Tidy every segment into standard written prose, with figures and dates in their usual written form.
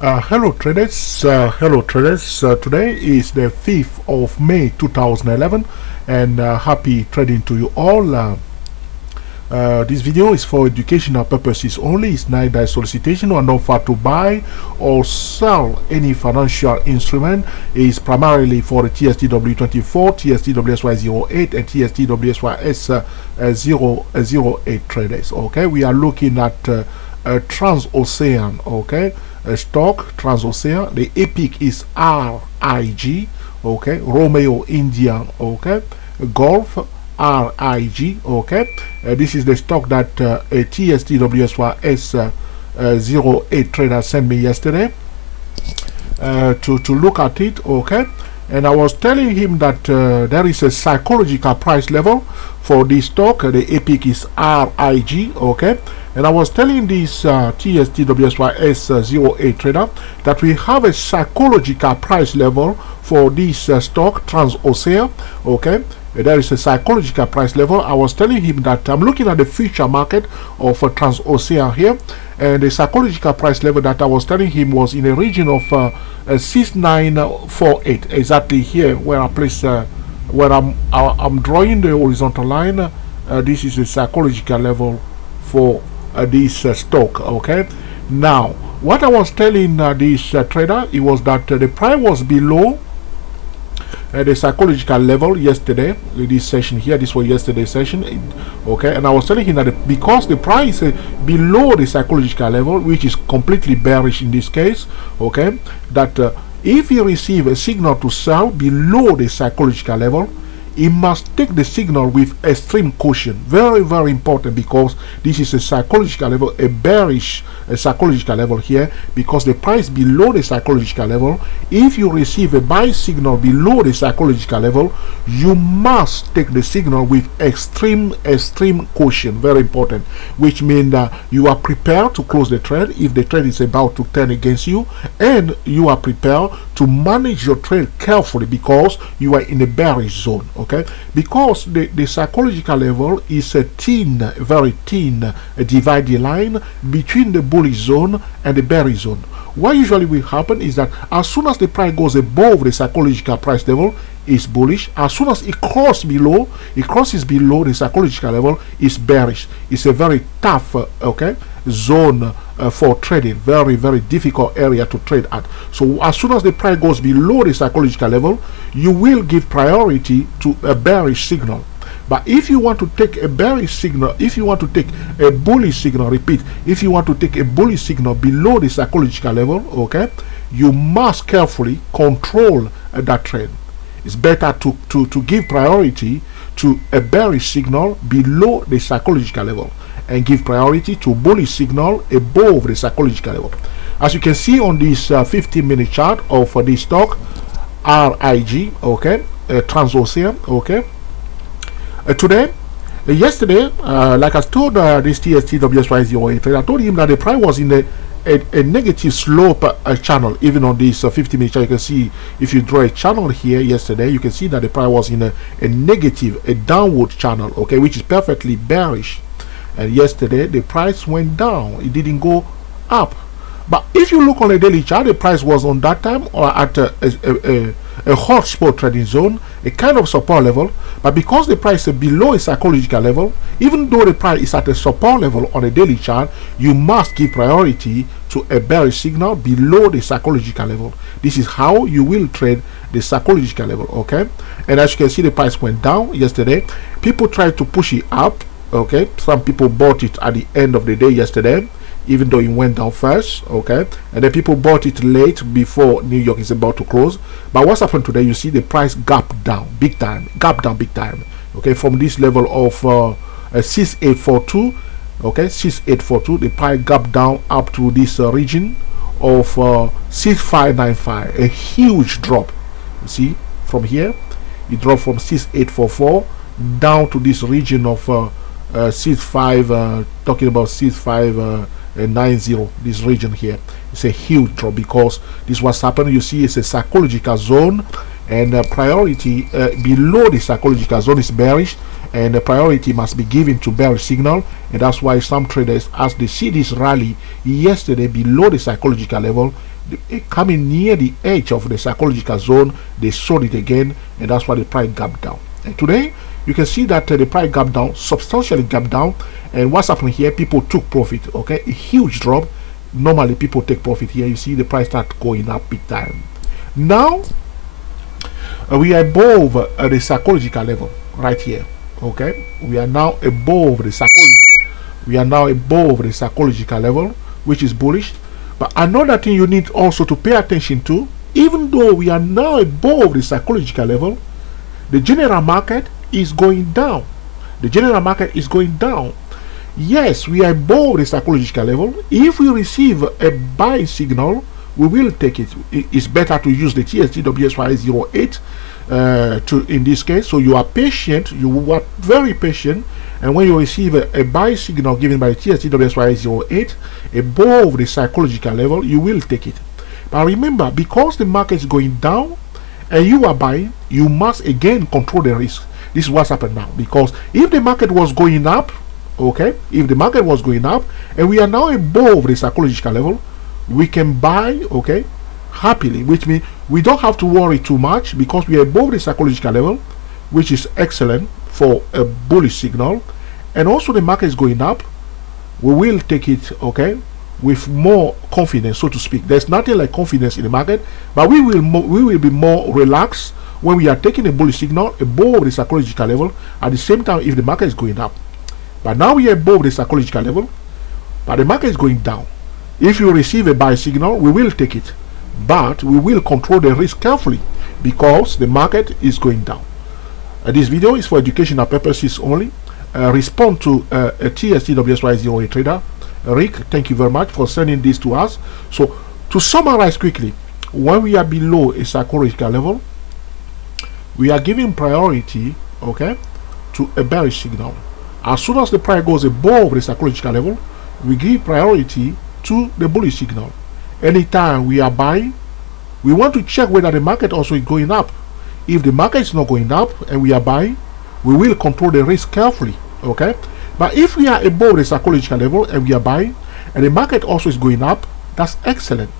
Hello traders. Today is the 5th of May 2011, and happy trading to you all. This video is for educational purposes only. It's neither a solicitation or an offer to buy or sell any financial instrument. It is primarily for the TSTW24, TSTWSY08, and TSTWSYS008 traders. Okay, we are looking at Transocean. Okay, stock Transocean. The epic is RIG. Okay, Romeo India. Okay, Golf RIG. Okay, this is the stock that a TSTWSYS08 trader sent me yesterday to look at it. Okay, and I was telling him that there is a psychological price level for this stock. The epic is RIG. Okay, and I was telling this TSTWSYS08 trader that we have a psychological price level for this stock Transocean. Okay, there is a psychological price level. I was telling him that I'm looking at the future market of Transocean here, and the psychological price level that I was telling him was in a region of 6948, exactly here where I place where I'm drawing the horizontal line. This is the psychological level for this stock. Okay, now what I was telling this trader, it was that the price was below the psychological level yesterday. This session here, this was yesterday's session. Okay, and I was telling him that because the price is below the psychological level, which is completely bearish in this case, okay, that if you receive a signal to sell below the psychological level, he must take the signal with extreme caution. Very, very important, because this is a psychological level, a bearish psychological level here, because the price below the psychological level. If you receive a buy signal below the psychological level, you must take the signal with extreme caution. Very important, which means that you are prepared to close the trade if the trade is about to turn against you, and you are prepared to manage your trade carefully because you are in a bearish zone. Okay, because the psychological level is a thin, very thin dividing line between the bullish zone and the bearish zone. What usually will happen is that as soon as the price goes above the psychological price level, is bullish. As soon as it crosses below the psychological level, is bearish. It's a very tough zone for trading. Very, very difficult area to trade at. So as soon as the price goes below the psychological level, you will give priority to a bearish signal. But if you want to take a bearish signal, if you want to take a bullish signal, repeat, if you want to take a bullish signal below the psychological level, okay, you must carefully control that trade. It's better to give priority to a bearish signal below the psychological level and give priority to bullish signal above the psychological level. As you can see on this 15-minute chart of this stock RIG, okay, Transocean, okay. Yesterday, like I told this TSTWSY08, I told him that the price was in a negative slope channel. Even on this 50-minute chart, you can see, if you draw a channel here yesterday, you can see that the price was in a negative, a downward channel, okay, which is perfectly bearish. And yesterday the price went down, it didn't go up. But if you look on the daily chart, the price was on that time or at a hot spot trading zone, a kind of support level. But because the price is below a psychological level, even though the price is at a support level on a daily chart, you must give priority to a bearish signal below the psychological level. This is how you will trade the psychological level. Okay, and as you can see, the price went down yesterday. People tried to push it up. Okay, some people bought it at the end of the day yesterday, even though it went down first. Okay, and then people bought it late before New York is about to close. But what's happened today, you see the price gap down big time, okay, from this level of 6842. okay, 6842, the price gap down up to this region of 6595, a huge drop. You see, from here it dropped from 6844 down to this region of 65, talking about 6590, this region here. It's a huge drop because this what's happened. You see, it's a psychological zone, and priority below the psychological zone is bearish, and the priority must be given to bearish signal. And that's why some traders, as they see this rally yesterday below the psychological level, coming near the edge of the psychological zone, they sold it again, and that's why the price gap down. And today you can see that the price gap down, substantially gap down, and what's happening here, people took profit. Okay, a huge drop. Normally people take profit here. You see the price start going up big time. Now we are above the psychological level right here. Okay, we are now above the psychological level, which is bullish. But another thing you need also to pay attention to, even though we are now above the psychological level, the general market is going down. The general market is going down. Yes, we are above the psychological level. If we receive a buy signal, we will take it. It's better to use the TST 08 in this case. So you are patient, you are very patient, and when you receive a buy signal given by the TST 08 above the psychological level, you will take it. But remember, because the market is going down and you are buying, you must again control the risk. This is what's happened now. Because if the market was going up, okay, if the market was going up and we are now above the psychological level, we can buy, okay, happily, which means we don't have to worry too much because we are above the psychological level, which is excellent for a bullish signal. And also the market is going up, we will take it, okay, with more confidence, so to speak. There's nothing like confidence in the market, but we will be more relaxed when we are taking a bullish signal above the psychological level at the same time if the market is going up. But now we are above the psychological level, but the market is going down. If you receive a buy signal, we will take it, but we will control the risk carefully because the market is going down. This video is for educational purposes only. Respond to a TST 08 trader. Rick, thank you very much for sending this to us. So to summarize quickly, when we are below a psychological level, we are giving priority, okay, to a bearish signal. As soon as the price goes above the psychological level, we give priority to the bullish signal. Anytime we are buying, we want to check whether the market also is going up. If the market is not going up and we are buying, we will control the risk carefully, okay? But if we are above the psychological level and we are buying and the market also is going up, that's excellent.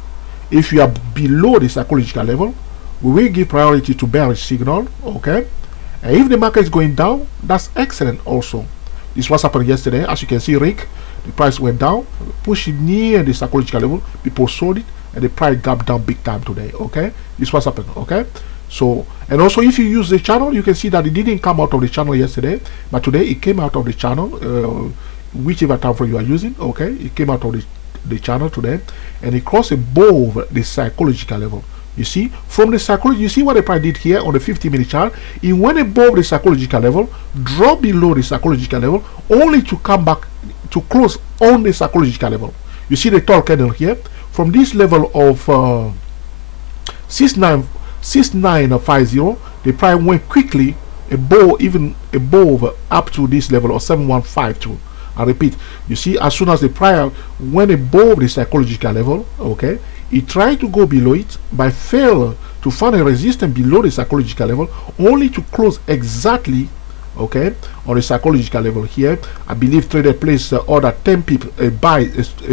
If you are below the psychological level, we will give priority to bearish signal, okay? And if the market is going down, that's excellent also. This was happened yesterday. As you can see, Rick, the price went down, pushed it near the psychological level, people sold it, and the price gapped down big time today, okay? This was happened, okay? So, and also if you use the channel, you can see that it didn't come out of the channel yesterday, but today it came out of the channel, whichever time frame you are using, okay? It came out of the channel today, and it crossed above the psychological level. You see, from the psychology, you see what the price did here on the 50-minute chart. It went above the psychological level, dropped below the psychological level, only to come back to close on the psychological level. You see the tall candle here. From this level of 6950, the price went quickly above, even above, up to this level of 7152. I repeat, you see, as soon as the price went above the psychological level, okay, it tried to go below it, but failed to find a resistance below the psychological level, only to close exactly, okay, on the psychological level here. I believe trader placed order 10 pip, a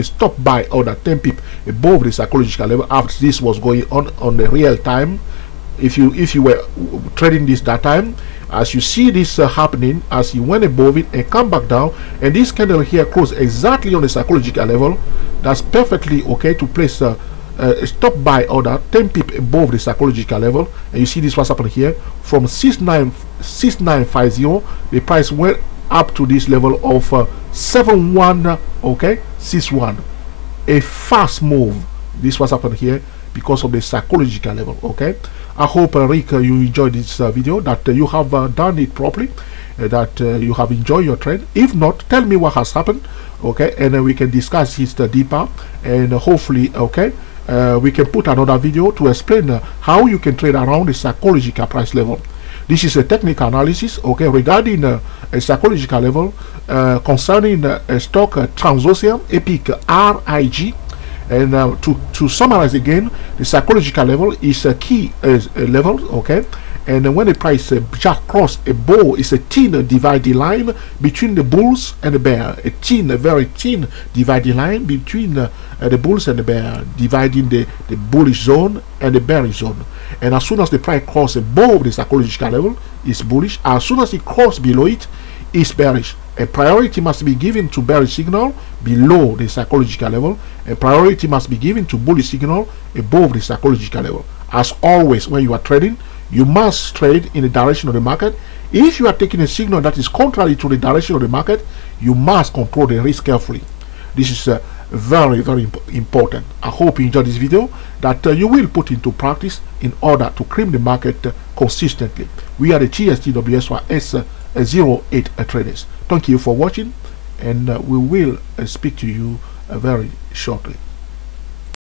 stop buy order 10 pip above the psychological level after this was going on the real time. If you were trading this that time, as you see this happening, as you went above it and come back down, and this candle here closed exactly on the psychological level, that's perfectly okay to place a stop buy order 10 pip above the psychological level. And you see this what's happening here. From 6950, the price went up to this level of 71, okay, 61. A fast move. This was happening here because of the psychological level, okay? I hope Rick, you enjoyed this video, that you have done it properly, that you have enjoyed your trade. If not, tell me what has happened, okay, and then we can discuss it deeper, and hopefully, okay, we can put another video to explain how you can trade around the psychological price level. This is a technical analysis, okay, regarding a psychological level concerning a stock Transocean Epic RIG. And to summarize again, the psychological level is a key level, okay, And when the price just cross a bow, it's a thin dividing line between the bulls and the bear. A very thin dividing line between the bulls and the bear, dividing the bullish zone and the bearish zone. And as soon as the price crosses above the psychological level, it's bullish. As soon as it crosses below it, it's bearish. A priority must be given to bearish signal below the psychological level. A priority must be given to bullish signal above the psychological level. As always, when you are trading, you must trade in the direction of the market. If you are taking a signal that is contrary to the direction of the market, you must control the risk carefully. This is very, very important. I hope you enjoyed this video, that you will put into practice in order to cream the market consistently. We are the TSTWSYS 08 traders. Thank you for watching, and we will speak to you very shortly.